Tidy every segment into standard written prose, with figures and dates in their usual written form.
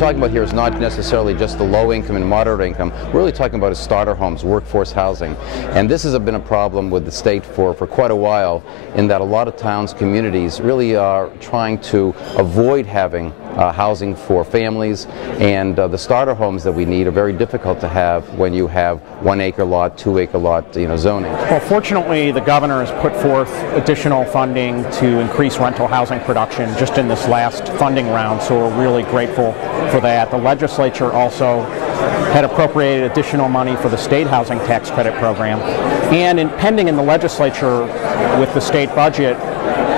talking about here is not necessarily just the low income and moderate income. We're really talking about starter homes, workforce housing. And this has been a problem with the state for quite a while, in that a lot of towns, communities really are trying to avoid having housing for families, and the starter homes that we need are very difficult to have when you have 1 acre lot, 2 acre lot, zoning. Well, fortunately, the governor has put forth additional funding to increase rental housing production just in this last funding round, so we're really grateful for that. The legislature also had appropriated additional money for the state housing tax credit program, and pending in the legislature with the state budget,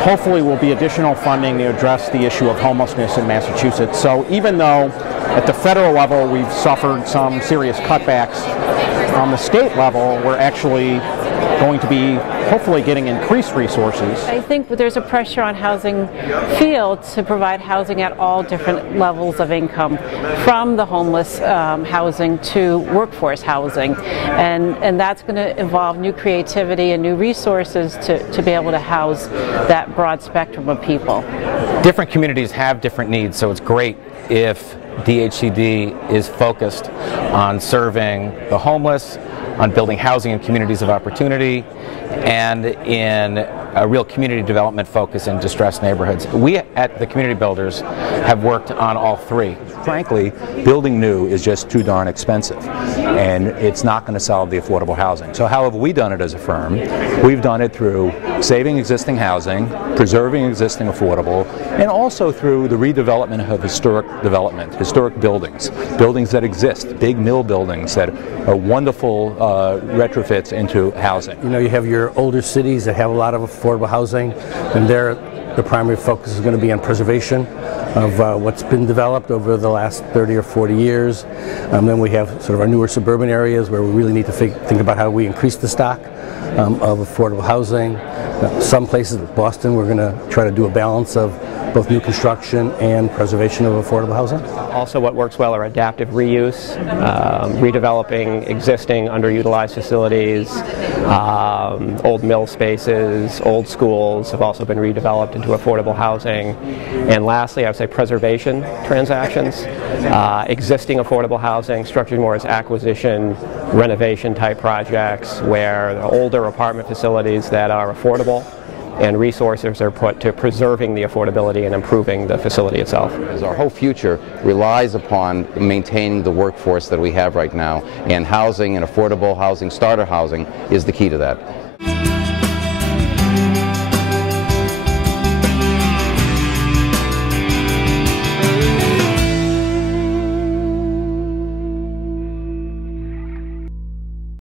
hopefully will be additional funding to address the issue of homelessness in Massachusetts. So even though at the federal level we've suffered some serious cutbacks, on the state level we're actually going to be hopefully getting increased resources. I think there's a pressure on housing field to provide housing at all different levels of income, from the homeless housing to workforce housing, and that's going to involve new creativity and new resources to be able to house that broad spectrum of people. Different communities have different needs, so it's great if DHCD is focused on serving the homeless, on building housing in communities of opportunity, and in a real community development focus in distressed neighborhoods. We at the Community Builders have worked on all three. Frankly, building new is just too darn expensive, and it's not going to solve the affordable housing. So how have we done it as a firm? We've done it through saving existing housing, preserving existing affordable, and also through the redevelopment of historic development, historic buildings, buildings that exist, big mill buildings that are wonderful retrofits into housing. You have your older cities that have a lot of affordable housing, and the primary focus is going to be on preservation of what's been developed over the last 30 or 40 years. Then we have sort of our newer suburban areas where we really need to think about how we increase the stock of affordable housing. Some places, like Boston, we're going to try to do a balance of both new construction and preservation of affordable housing. Also, what works well are adaptive reuse, redeveloping existing underutilized facilities, old mill spaces, old schools have also been redeveloped into affordable housing. And lastly, I would say preservation transactions, existing affordable housing structured more as acquisition, renovation type projects where the older apartment facilities that are affordable and resources are put to preserving the affordability and improving the facility itself. As our whole future relies upon maintaining the workforce that we have right now, and housing and affordable housing, starter housing, is the key to that.